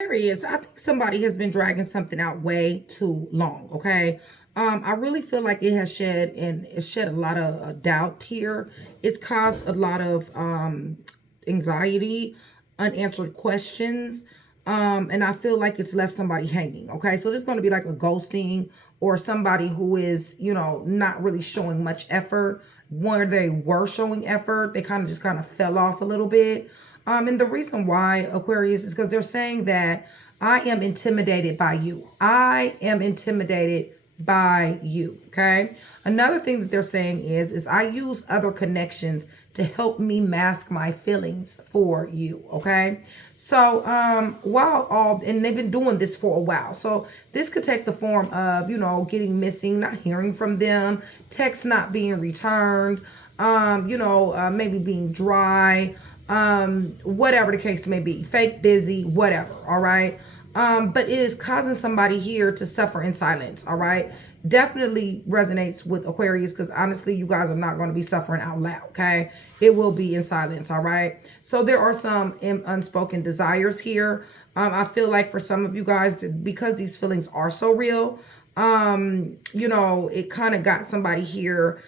Aries, I think somebody has been dragging something out way too long. Okay. I really feel like it has shed a lot of doubt here. It's caused a lot of anxiety, unanswered questions. And I feel like it's left somebody hanging. Okay. So there's going to be like a ghosting or somebody who is, not really showing much effort. Where they were showing effort, they kind of fell off a little bit. And the reason why, Aquarius, is because they're saying that I am intimidated by you. I am intimidated by you. Okay. Another thing that they're saying is I use other connections to help me mask my feelings for you. Okay. So and they've been doing this for a while. So this could take the form of, getting missing, not hearing from them, texts not being returned, maybe being dry, whatever the case may be, fake busy, whatever. All right. But it is causing somebody here to suffer in silence. All right. Definitely resonates with Aquarius, because honestly, you guys are not going to be suffering out loud. Okay. It will be in silence. All right. So there are some unspoken desires here. I feel like for some of you guys, because these feelings are so real, it kind of got somebody here,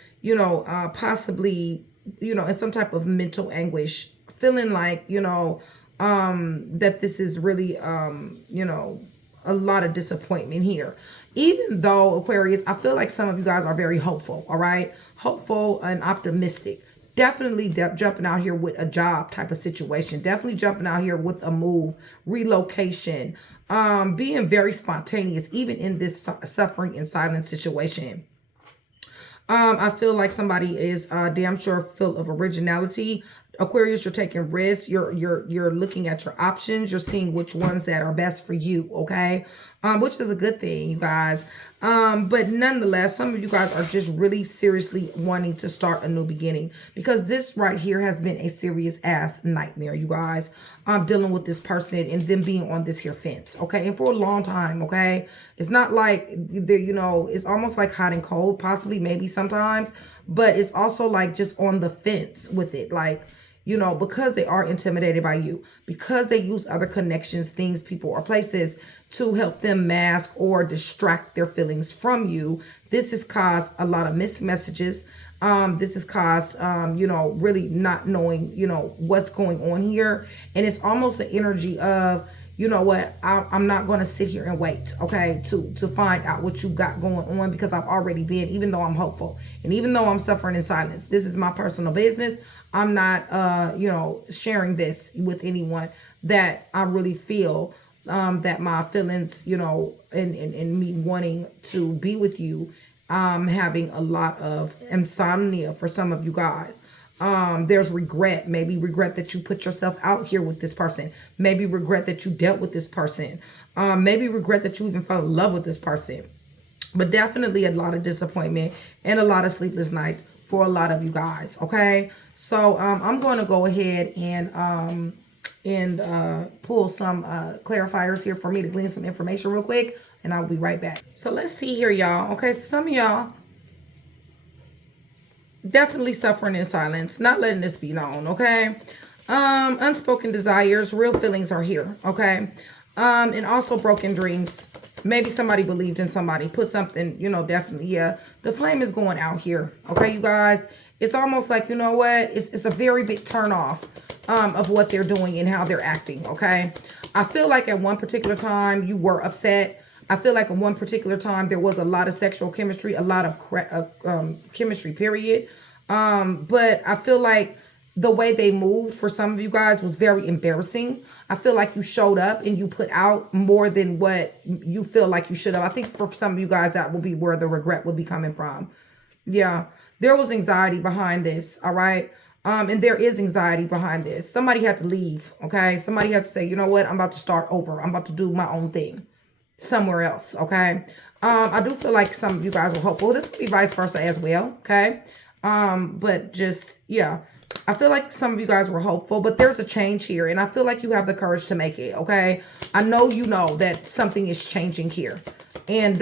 possibly, in some type of mental anguish, feeling like, that this is really, a lot of disappointment here. Even though, Aquarius, I feel like some of you guys are very hopeful, all right? Hopeful and optimistic. Definitely jumping out here with a job type of situation. Definitely jumping out here with a move, relocation, being very spontaneous, even in this suffering in silence situation. I feel like somebody is damn sure full of originality. Aquarius, you're taking risks. You're looking at your options. You're seeing which ones that are best for you. Okay, which is a good thing, you guys. But nonetheless, some of you guys are just really seriously wanting to start a new beginning, because this right here has been a serious ass nightmare, you guys. Dealing with this person and them being on this here fence. Okay, and for a long time. Okay, it's not like it's almost like hot and cold, possibly, maybe sometimes, but it's also like just on the fence with it, like, because they are intimidated by you, because they use other connections, things, people, or places to help them mask or distract their feelings from you. This has caused a lot of missed messages. This has caused, really not knowing, what's going on here. And it's almost the energy of, you know what, I'm not going to sit here and wait, okay, to find out what you got going on, because I've already been, even though I'm hopeful and even though I'm suffering in silence, this is my personal business. I'm not, sharing this with anyone that I really feel that my feelings, and me wanting to be with you, having a lot of insomnia for some of you guys. There's regret, maybe regret that you put yourself out here with this person, maybe regret that you dealt with this person, maybe regret that you even fell in love with this person, but definitely a lot of disappointment and a lot of sleepless nights for a lot of you guys. Okay, so I'm going to go ahead and pull some clarifiers here for me to glean some information real quick, and I'll be right back. So let's see here, y'all. Okay, so some of y'all definitely suffering in silence, not letting this be known. Okay, unspoken desires, real feelings are here. Okay, and also broken dreams. Maybe somebody believed in somebody, put something, definitely, yeah, the flame is going out here. Okay, you guys, it's almost like, it's a very big turn off of what they're doing and how they're acting. Okay, I feel like at one particular time you were upset. I feel like at one particular time there was a lot of sexual chemistry, a lot of chemistry, period. But I feel like the way they moved for some of you guys was very embarrassing. I feel like you showed up and you put out more than what you feel like you should have. I think for some of you guys, that will be where the regret will be coming from. Yeah, there was anxiety behind this. All right. And there is anxiety behind this. Somebody had to leave. Okay. Somebody had to say, you know what? I'm about to start over. I'm about to do my own thing somewhere else. Okay. I do feel like some of you guys were hopeful. This could be vice versa as well. Okay. But just, yeah, I feel like some of you guys were hopeful, but there's a change here, and I feel like you have the courage to make it. Okay. I know, that something is changing here, and,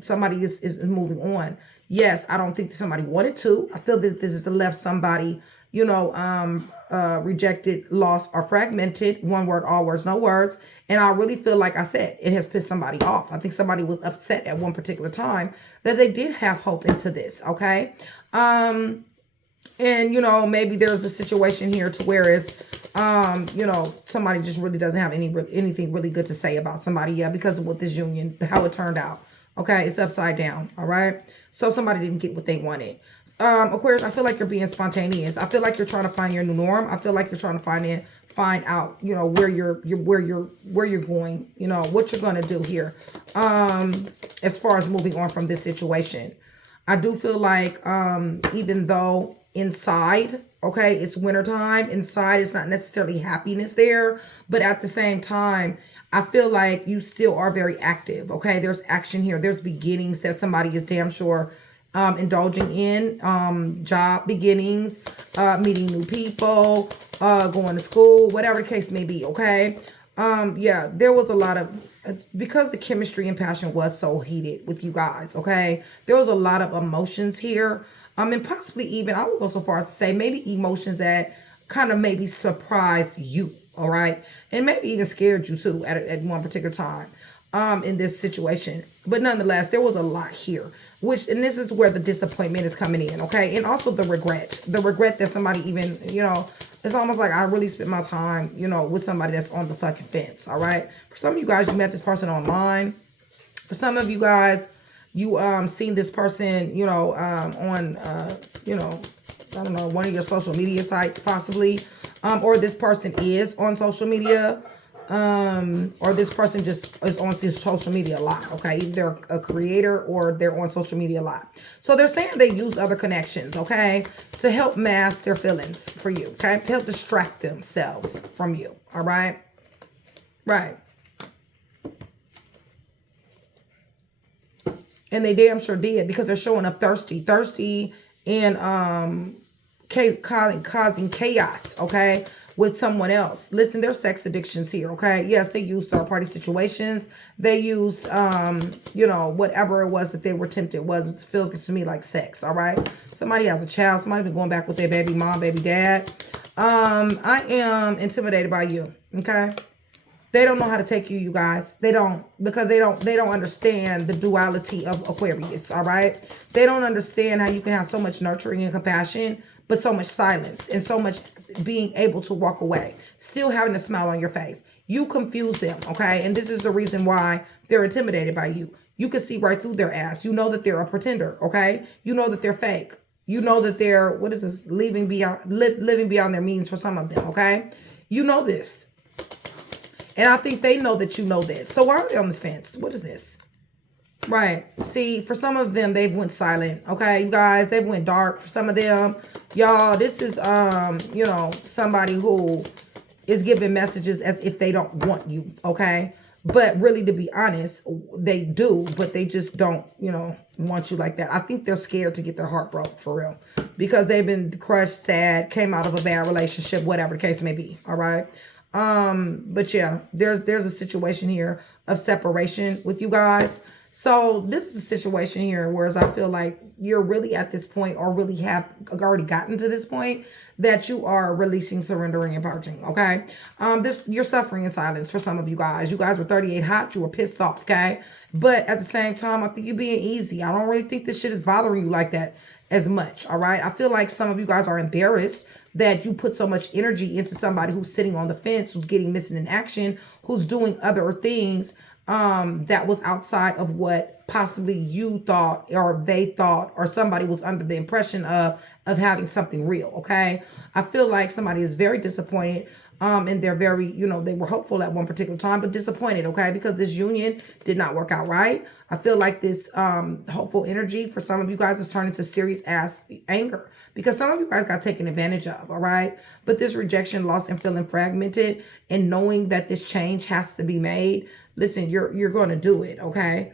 somebody is moving on. Yes, I don't think that somebody wanted to. I feel that this has left somebody, rejected, lost, or fragmented. One word, all words, no words. And I really feel like I said, it has pissed somebody off. I think somebody was upset at one particular time that they did have hope into this. Okay. And, you know, maybe there's a situation here to where it's, you know, somebody just really doesn't have anything really good to say about somebody. Yeah, because of what this union, how it turned out. Okay, it's upside down. All right. So somebody didn't get what they wanted. Aquarius, I feel like you're being spontaneous. I feel like you're trying to find your new norm. I feel like you're trying to find out, you know, where you're going, you know, what you're going to do here. As far as moving on from this situation, I do feel like, even though inside, okay, it's wintertime, inside it's not necessarily happiness there, but at the same time, I feel like you still are very active. Okay, there's action here. There's beginnings that somebody is damn sure indulging in, job beginnings, meeting new people, going to school, whatever the case may be. Okay. Yeah, there was a lot of, because the chemistry and passion was so heated with you guys. Okay. There was a lot of emotions here. And possibly even, I would go so far as to say maybe emotions that kind of maybe surprised you. All right. And maybe even scared you too at one particular time in this situation. But nonetheless, there was a lot here, and this is where the disappointment is coming in. Okay. And also the regret that somebody even, you know, it's almost like I really spent my time, you know, with somebody that's on the fucking fence. All right. For some of you guys, you met this person online. For some of you guys, you seen this person, you know, on, you know, I don't know, one of your social media sites possibly. Or this person is on social media, or this person just is on social media a lot. Okay, either they're a creator or they're on social media a lot. So they're saying they use other connections, okay, to help mask their feelings for you, okay, to help distract themselves from you. All right, right. And they damn sure did, because they're showing up thirsty, and causing chaos, okay, with someone else. Listen, there's sex addictions here, okay? Yes, they used third-party situations. They used, you know, whatever it was that they were tempted was. It feels to me like sex, all right? Somebody has a child. Somebody been going back with their baby mom, baby dad. I am intimidated by you, okay? They don't know how to take you, you guys. They don't, because they don't understand the duality of Aquarius, all right? They don't understand how you can have so much nurturing and compassion, but so much silence and so much being able to walk away, still having a smile on your face. You confuse them, okay? And this is the reason why they're intimidated by you. You can see right through their ass. You know that they're a pretender, okay? You know that they're fake. You know that they're, what is this, living beyond their means for some of them, okay? You know this. And I think they know that you know this. So why are they on this fence? What is this? Right. See, for some of them, they've went silent. Okay, you guys, they've went dark. For some of them, y'all, this is, you know, somebody who is giving messages as if they don't want you. Okay. But really, to be honest, they do, but they just don't, you know, want you like that. I think they're scared to get their heart broke, for real, because they've been crushed, sad, came out of a bad relationship, whatever the case may be. All right. But yeah, there's a situation here of separation with you guys. So this is a situation here, whereas I feel like you're really at this point, or really have already gotten to this point, that you are releasing, surrendering, and purging. Okay. You're suffering in silence for some of you guys. You guys were 38 hot. You were pissed off. Okay. But at the same time, I think you're being easy. I don't really think this shit is bothering you like that as much. All right. I feel like some of you guys are embarrassed that you put so much energy into somebody who's sitting on the fence, who's getting missing in action, who's doing other things that was outside of what possibly you thought, or they thought, or somebody was under the impression of having something real. Okay. I feel like somebody is very disappointed. And they're very, you know, they were hopeful at one particular time, but disappointed. Okay. Because this union did not work out right. I feel like this hopeful energy for some of you guys is turning into serious ass anger, because some of you guys got taken advantage of. All right. But this rejection, loss, and feeling fragmented, and knowing that this change has to be made. Listen, you're going to do it. Okay.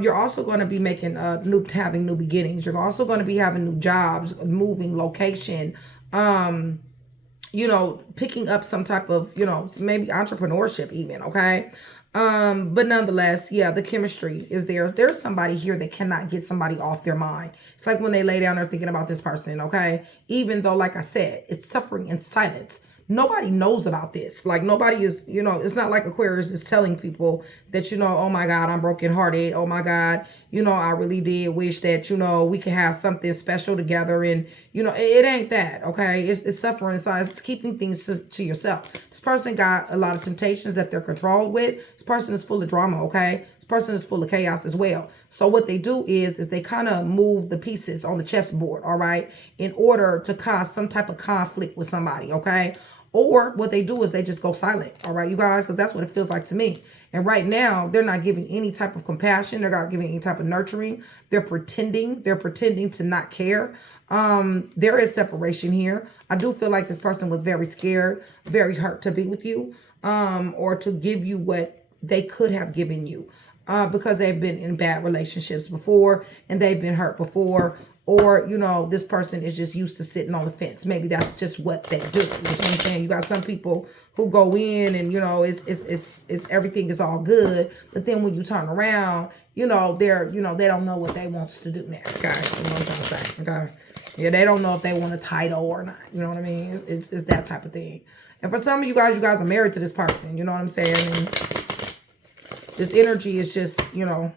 You're also going to be making having new beginnings. You're also going to be having new jobs, moving location, you know, picking up some type of, you know, maybe entrepreneurship even. Okay. But nonetheless, yeah, the chemistry is there. There's somebody here that cannot get somebody off their mind. It's like when they lay down, they're thinking about this person, okay? Even though, like I said, it's suffering in silence. Nobody knows about this. Like nobody is, you know, it's not like Aquarius is telling people that, you know, oh my God, I'm brokenhearted. Oh my God, you know, I really did wish that, you know, we could have something special together. And, you know, it ain't that, okay? It's suffering inside. It's keeping things to yourself. This person got a lot of temptations that they're controlled with. This person is full of drama, okay? This person is full of chaos as well. So what they do is they kind of move the pieces on the chessboard, all right, in order to cause some type of conflict with somebody, okay? Or what they do is they just go silent, all right, you guys, because that's what it feels like to me. And right now, they're not giving any type of compassion. They're not giving any type of nurturing. They're pretending to not care. There is separation here. I do feel like this person was very scared, very hurt to be with you, or to give you what they could have given you, because they've been in bad relationships before and they've been hurt before. Or, you know, this person is just used to sitting on the fence. Maybe that's just what they do. You know what I'm saying? You got some people who go in and, you know, it's everything is all good. But then when you turn around, you know, they don't know what they wants to do now. Okay. You know what I'm trying to say? Okay. Yeah, they don't know if they want a title or not. You know what I mean? It's that type of thing. And for some of you guys are married to this person. You know what I'm saying? I mean, this energy is just, you know,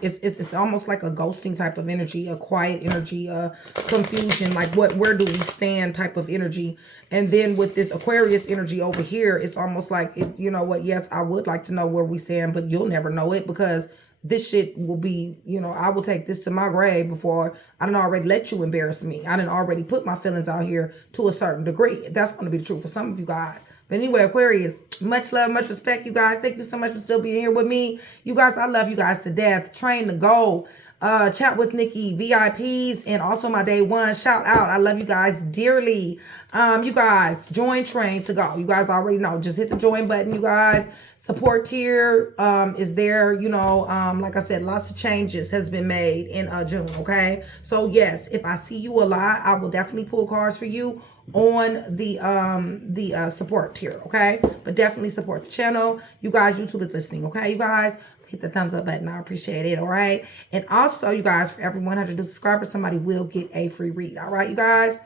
it's almost like a ghosting type of energy, a quiet energy, a confusion, like where do we stand type of energy. And then with this Aquarius energy over here, it's almost like, you know what, yes, I would like to know where we stand, but you'll never know it, because this shit will be, you know, I will take this to my grave before I done already let you embarrass me. I done already put my feelings out here to a certain degree. That's going to be the truth for some of you guys. But anyway, Aquarius, much love, much respect, you guys. Thank you so much for still being here with me. You guys, I love you guys to death. Train to go. Chat with Nikki, VIPs, and also my day one. Shout out. I love you guys dearly. You guys, join Train to go. You guys already know. Just hit the join button, you guys. Support tier is there. You know, like I said, lots of changes has been made in June, okay? So, yes, if I see you a lot, I will definitely pull cards for you on the support tier, okay? But definitely support the channel. You guys, YouTube is listening, okay? You guys, hit the thumbs up button. I appreciate it, all right? And also, you guys, for every 100 new subscribers, somebody will get a free read, all right, you guys?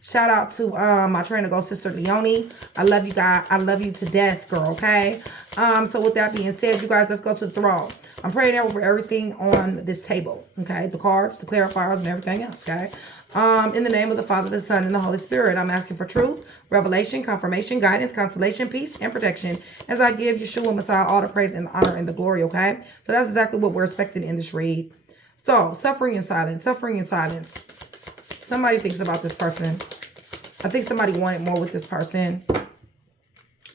Shout out to my trainer go sister Leonie. I love you guys. I love you to death, girl, okay? So with that being said, you guys, let's go to the throne. I'm praying over everything on this table, okay? The cards, the clarifiers, and everything else, okay? In the name of the Father, the Son, and the Holy Spirit, I'm asking for truth, revelation, confirmation, guidance, consolation, peace, and protection as I give Yeshua Messiah all the praise and the honor and the glory, okay? So that's exactly what we're expecting in this read. So, suffering in silence, suffering in silence. Somebody thinks about this person. I think somebody wanted more with this person,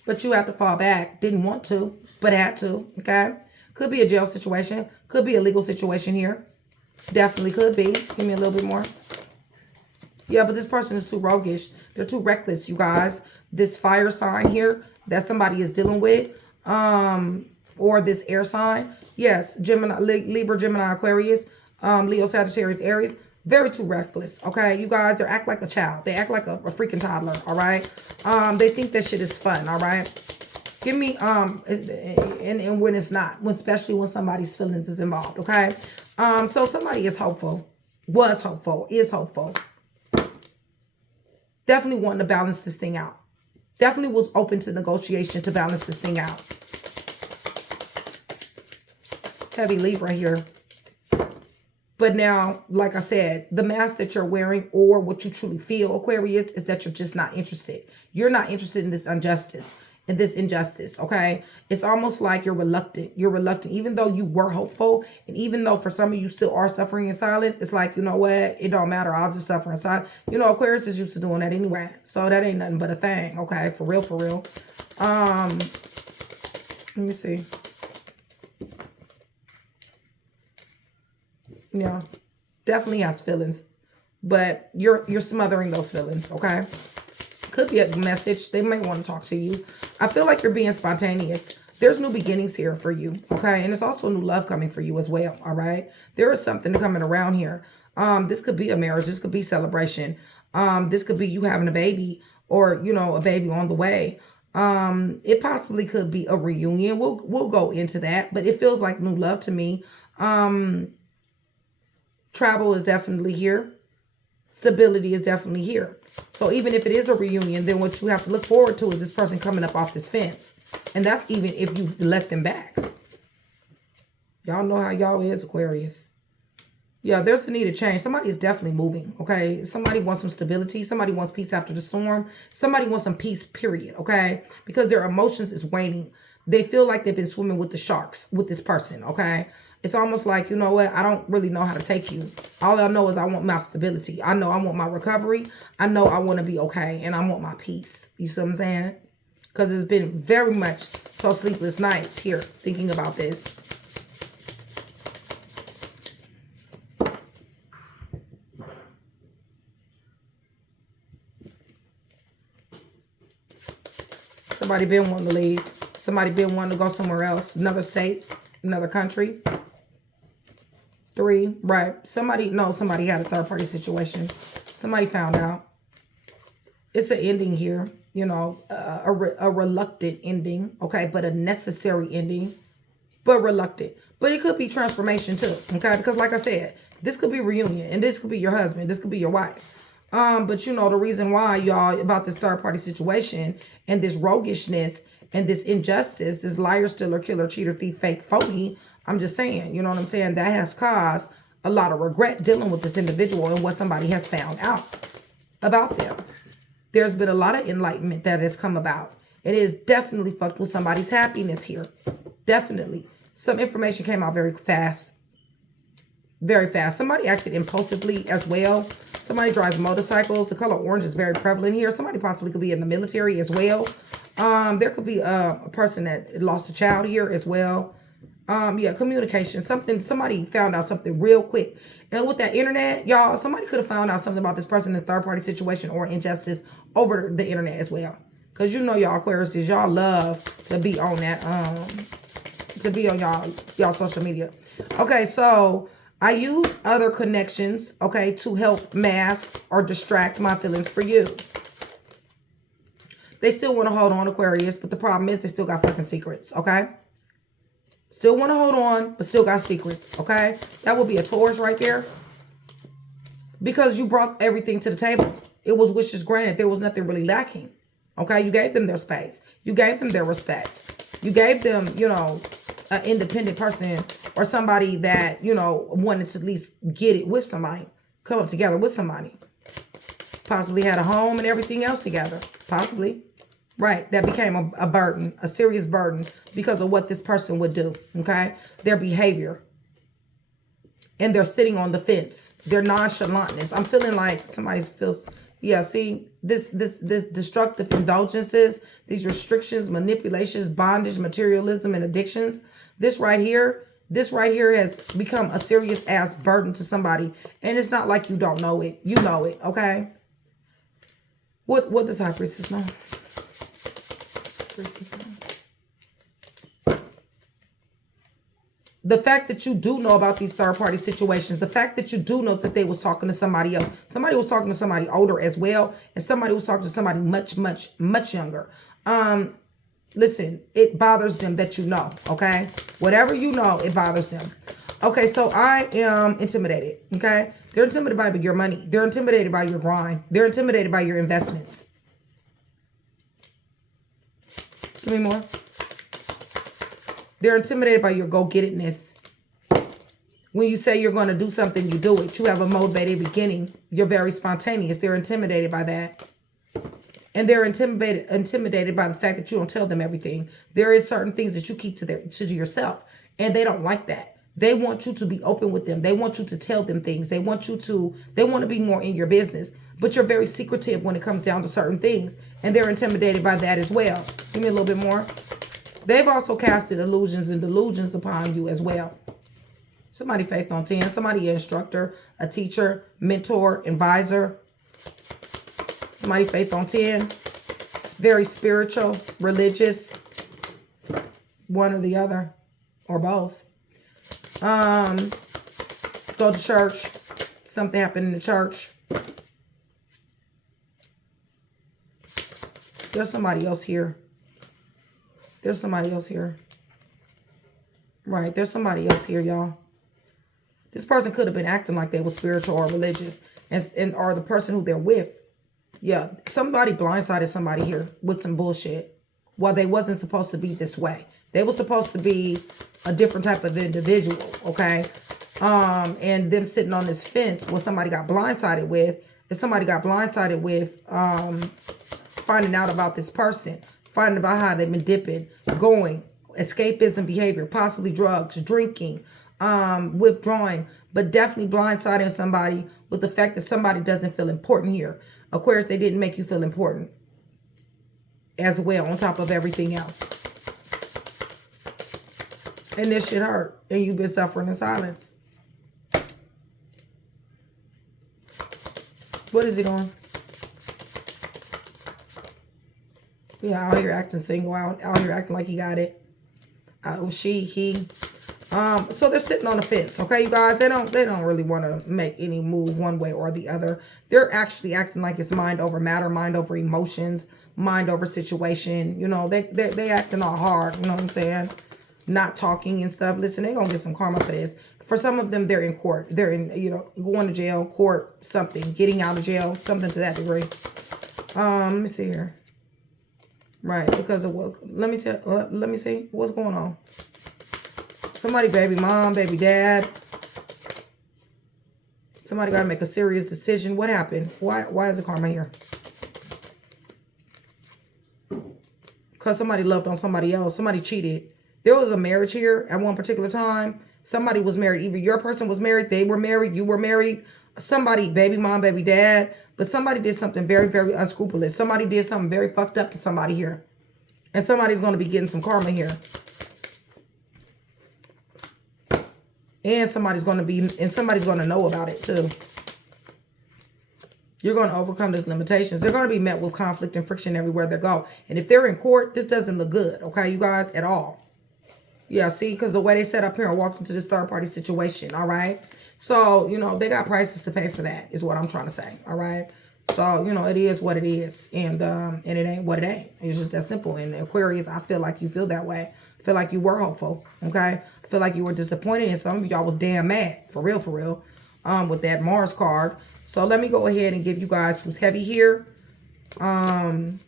but you have to fall back. Didn't want to, but had to, okay? Could be a jail situation. Could be a legal situation here. Definitely could be. Give me a little bit more. Yeah, but this person is too roguish. They're too reckless, you guys. This fire sign here that somebody is dealing with, or this air sign. Yes, Gemini, Libra, Gemini, Aquarius, Leo, Sagittarius, Aries. Very too reckless, okay? You guys, they act like a child. They act like a freaking toddler, all right? They think that shit is fun, all right? Give me, and when it's not, especially when somebody's feelings is involved, okay? So somebody is hopeful, was hopeful, is hopeful. Definitely wanting to balance this thing out. Definitely was open to negotiation to balance this thing out. Heavy Libra here. But now, like I said, the mask that you're wearing or what you truly feel, Aquarius, is that you're just not interested. You're not interested in this injustice, okay? It's almost like you're reluctant. You're reluctant, even though you were hopeful. And even though for some of you still are suffering in silence, it's like, you know what? It don't matter. I'll just suffer in silence. You know, Aquarius is used to doing that anyway. So that ain't nothing but a thing, okay? For real, for real. Let me see. Yeah, definitely has feelings, but you're smothering those feelings, okay? Could be a message. They might want to talk to you. I feel like you're being spontaneous. There's new beginnings here for you, okay? And there's also new love coming for you as well, all right? There is something coming around here. This could be a marriage. This could be celebration. This could be you having a baby or, you know, a baby on the way. It possibly could be a reunion. We'll go into that, but it feels like new love to me. Travel is definitely here. Stability is definitely here. So even if it is a reunion, then what you have to look forward to is this person coming up off this fence. And that's even if you let them back. Y'all know how y'all is, Aquarius. Yeah, there's a need to change. Somebody is definitely moving, okay? Somebody wants some stability. Somebody wants peace after the storm. Somebody wants some peace, period, okay? Because their emotions is waning. They feel like they've been swimming with the sharks with this person, okay? It's almost like, you know what? I don't really know how to take you. All I know is I want my stability. I know I want my recovery. I know I want to be okay. And I want my peace. You see what I'm saying? Because it's been very much so sleepless nights here thinking about this. Somebody been wanting to leave. Somebody been wanting to go somewhere else. Another state. Another country. 3. Right. Somebody had a third party situation. Somebody found out. It's an ending here. You know, a reluctant ending. Okay. But a necessary ending. But reluctant. But it could be transformation too. Okay. Because like I said, this could be reunion. And this could be your husband. This could be your wife. But you know, the reason why, y'all, about this third party situation and this roguishness and this injustice, this liar, stealer, killer, cheater, thief, fake, phony, I'm just saying, you know what I'm saying? That has caused a lot of regret dealing with this individual and what somebody has found out about them. There's been a lot of enlightenment that has come about. It is definitely fucked with somebody's happiness here. Definitely. Some information came out very fast. Very fast. Somebody acted impulsively as well. Somebody drives motorcycles. The color orange is very prevalent here. Somebody possibly could be in the military as well. There could be a person that lost a child here as well. Yeah, communication. Somebody found out something real quick. And with that internet, y'all, somebody could have found out something about this person in a third-party situation or injustice over the internet as well. Because you know y'all Aquarius, y'all love to be on that, to be on y'all social media. Okay, so I use other connections, okay, to help mask or distract my feelings for you. They still want to hold on, Aquarius, but the problem is they still got fucking secrets, okay? Still want to hold on, but still got secrets, okay? That would be a Taurus right there. Because you brought everything to the table. It was wishes granted. There was nothing really lacking, okay? You gave them their space. You gave them their respect. You gave them, you know, an independent person or somebody that, you know, wanted to at least get it with somebody. Come up together with somebody. Possibly had a home and everything else together. Possibly. Right. That became a burden, a serious burden because of what this person would do. Okay. Their behavior. And they're sitting on the fence. Their nonchalantness. I'm feeling like somebody feels, yeah, see, this destructive indulgences, these restrictions, manipulations, bondage, materialism, and addictions. This right here has become a serious ass burden to somebody. And it's not like you don't know it. You know it, okay? What does High Priestess know? The fact that you do know about these third-party situations, the fact that you do know that they was talking to somebody else. Somebody was talking to somebody older as well, and somebody was talking to somebody much, much, much younger. Listen, it bothers them that you know, okay? Whatever you know, it bothers them. Okay, so I am intimidated, okay? They're intimidated by your money. They're intimidated by your grind. They're intimidated by your investments. Give me more. They're intimidated by your go-get-itness. When you say you're going to do something, you do it. You have a motivated beginning. You're very spontaneous. They're intimidated by that. And they're intimidated by the fact that you don't tell them everything. There is certain things that you keep to yourself. And they don't like that. They want you to be open with them. They want you to tell them things. They want to be more in your business. But you're very secretive when it comes down to certain things. And they're intimidated by that as well. Give me a little bit more. They've also casted illusions and delusions upon you as well. Somebody faith on 10. Somebody an instructor, a teacher, mentor, advisor. Somebody faith on 10. It's very spiritual, religious. One or the other. Or both. Go to church. Something happened in the church. There's somebody else here. There's somebody else here. Right. There's somebody else here, y'all. This person could have been acting like they were spiritual or religious. And or the person who they're with. Yeah. Somebody blindsided somebody here with some bullshit. Well, they wasn't supposed to be this way. They were supposed to be a different type of individual. Okay. And them sitting on this fence, what somebody got blindsided with, is somebody got blindsided with finding out about this person, finding about how they've been dipping, going, escapism behavior, possibly drugs, drinking, withdrawing, but definitely blindsiding somebody with the fact that somebody doesn't feel important here. Aquarius, they didn't make you feel important as well, on top of everything else. And this shit hurt, and you've been suffering in silence. What is he doing? Yeah, out here acting single, out here acting like he got it. She, he. So they're sitting on the fence, okay, you guys? They don't really want to make any move one way or the other. They're actually acting like it's mind over matter, mind over emotions, mind over situation. You know, they acting all hard, you know what I'm saying? Not talking and stuff. Listen, they're gonna get some karma for this. For some of them, they're in court. They're in, you know, going to jail, court, something, getting out of jail, something to that degree. Let me see here. Right, because of what? Let me see what's going on. Somebody, baby mom, baby dad. Somebody got to make a serious decision. What happened? Why is the karma here? Because somebody loved on somebody else. Somebody cheated. There was a marriage here at one particular time. Somebody was married. Either your person was married, they were married, you were married. Somebody, baby mom, baby dad. But somebody did something very, very unscrupulous. Somebody did something very fucked up to somebody here. And somebody's going to be getting some karma here. And somebody's going to know about it too. You're going to overcome those limitations. They're going to be met with conflict and friction everywhere they go. And if they're in court, this doesn't look good. Okay, you guys, at all. Yeah, see, because the way they set up here and walked into this third-party situation, all right? So, you know, they got prices to pay for that, is what I'm trying to say, all right? So, you know, it is what it is, and it ain't what it ain't. It's just that simple. And Aquarius, I feel like you feel that way. I feel like you were hopeful, okay? I feel like you were disappointed, and some of y'all was damn mad, for real, with that Mars card. So let me go ahead and give you guys who's heavy here. And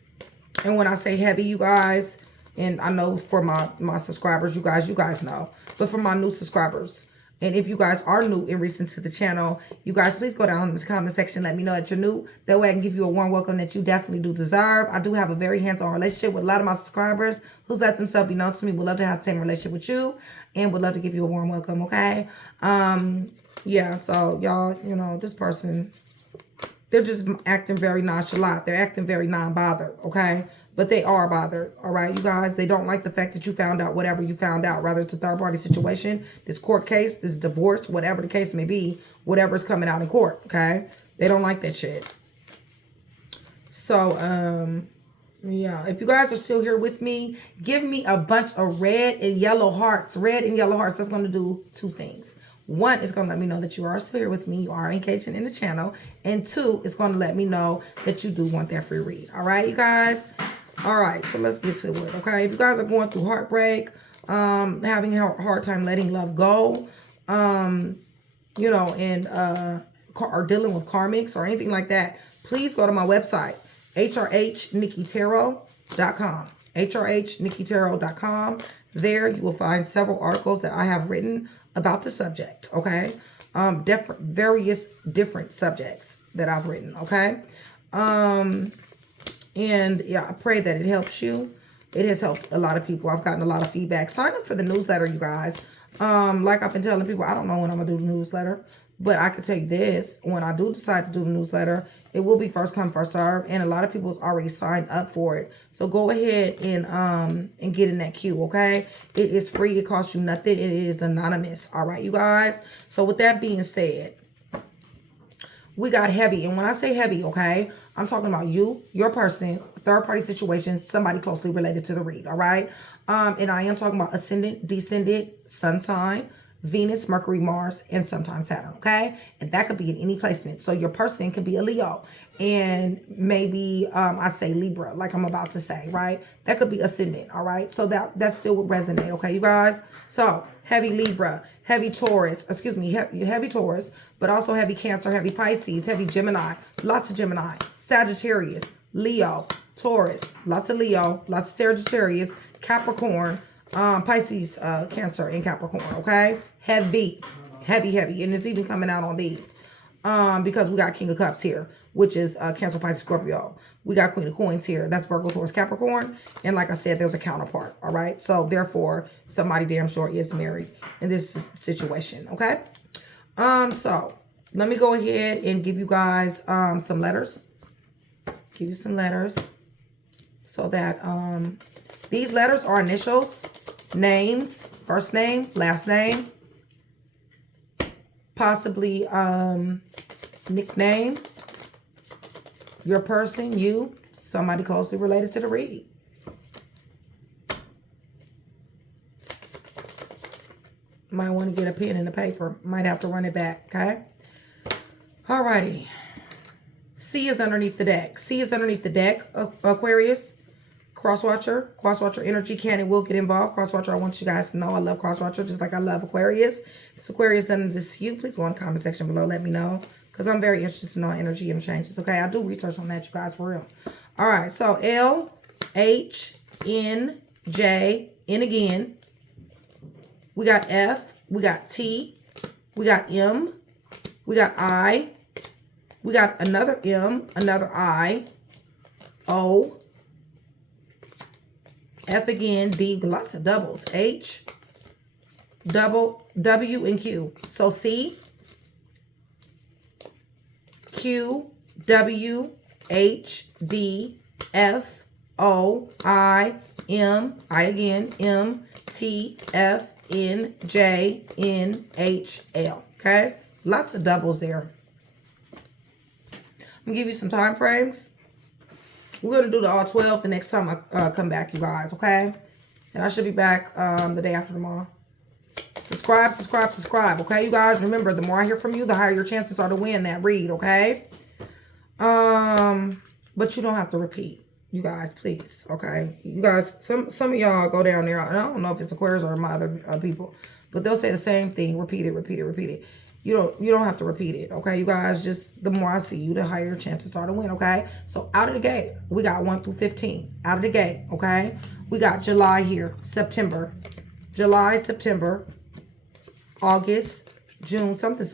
when I say heavy, you guys... And I know for my subscribers, you guys know. But for my new subscribers, and if you guys are new and recent to the channel, you guys please go down in the comment section. Let me know that you're new. That way I can give you a warm welcome that you definitely do deserve. I do have a very hands-on relationship with a lot of my subscribers who's let themselves be known to me. Would love to have the same relationship with you. And would love to give you a warm welcome, okay? Yeah, so y'all, you know, this person, they're just acting very nonchalant. They're acting very non-bothered, okay? But they are bothered, all right, you guys? They don't like the fact that you found out whatever you found out. Rather, it's a third-party situation, this court case, this divorce, whatever the case may be, whatever's coming out in court, okay? They don't like that shit. So, yeah, if you guys are still here with me, give me a bunch of red and yellow hearts. Red and yellow hearts, that's going to do two things. One, it's going to let me know that you are still here with me. You are engaging in the channel. And two, it's going to let me know that you do want that free read. All right, you guys? All right, so let's get to it, okay? If you guys are going through heartbreak, having a hard time letting love go, you know, and are dealing with karmics or anything like that, please go to my website, HRHNikkiTarot.com. HRHNikkiTarot.com. There you will find several articles that I have written about the subject, okay? Various different subjects that I've written, okay? And yeah, I pray that it helps you. It has helped a lot of people. I've gotten a lot of feedback. Sign up for the newsletter, you guys. Like I've been telling people, I don't know when I'm going to do the newsletter. But I can tell you this. When I do decide to do the newsletter, it will be first come, first serve. And a lot of people has already signed up for it. So go ahead and get in that queue, okay? It is free. It costs you nothing. It is anonymous. All right, you guys? So with that being said, we got heavy. And when I say heavy, okay, I'm talking about you, your person, third-party situation, somebody closely related to the read, all right? And I am talking about ascendant, descendant, sun sign, Venus, Mercury, Mars, and sometimes Saturn, okay? And that could be in any placement. So your person could be a Leo and maybe I say Libra, like I'm about to say, right? That could be ascendant, all right? So that still would resonate, okay, you guys? So heavy Libra, heavy Taurus, excuse me, heavy Taurus, but also heavy Cancer, heavy Pisces, heavy Gemini, lots of Gemini, Sagittarius, Leo, Taurus, lots of Leo, lots of Sagittarius, Capricorn, Pisces, Cancer, and Capricorn, okay? Heavy, and it's even coming out on these because we got King of Cups here, which is Cancer, Pisces, Scorpio. We got Queen of Coins here. That's Virgo, Taurus, Capricorn. And like I said, there's a counterpart, all right? So therefore, somebody damn sure is married in this situation, okay? So let me go ahead and give you guys some letters. Give you some letters so that these letters are initials, names, first name, last name, possibly nickname, your person, you, somebody closely related to the read. Might want to get a pen and a paper. Might have to run it back, okay? Alrighty. C is underneath the deck. C is underneath the deck, Aquarius. Crosswatcher. Crosswatcher energy can and will get involved. Crosswatcher, I want you guys to know I love Crosswatcher just like I love Aquarius. If Aquarius under this you, please go in the comment section below. Let me know. Because I'm very interested in all energy interchanges. Okay, I do research on that, you guys, for real. All right, so L, H, N, J, N again. We got F. We got T. We got M. We got I. We got another M, another I. O. F again, D, lots of doubles. H, double, W, and Q. So C, Q, W, H, D, F, O, I, M, I again, M, T, F, N, J, N, H, L. Okay? Lots of doubles there. I'm going to give you some time frames. We're going to do the all 12 the next time I come back, you guys, okay? And I should be back the day after tomorrow. Subscribe, subscribe, subscribe, okay, you guys? Remember, the more I hear from you, the higher your chances are to win that read, okay? But you don't have to repeat, you guys, please, okay? You guys, some of y'all go down there. I don't know if it's Aquarius or my other people, but they'll say the same thing. Repeat it, repeat it, repeat it. You don't have to repeat it, okay? You guys, just the more I see you, the higher your chances are to win, okay? So out of the gate, we got 1 through 15. Out of the gate, okay? We got July here, September. July, September, August, June, something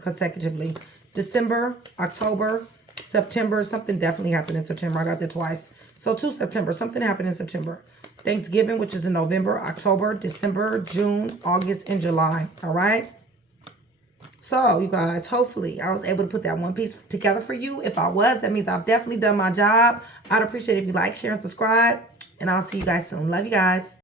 consecutively. December, October, September, something definitely happened in September. I got that twice. So 2 September, something happened in September. Thanksgiving, which is in November, October, December, June, August, and July, all right? So, you guys, hopefully I was able to put that one piece together for you. If I was, that means I've definitely done my job. I'd appreciate it if you like, share, and subscribe. And I'll see you guys soon. Love you guys.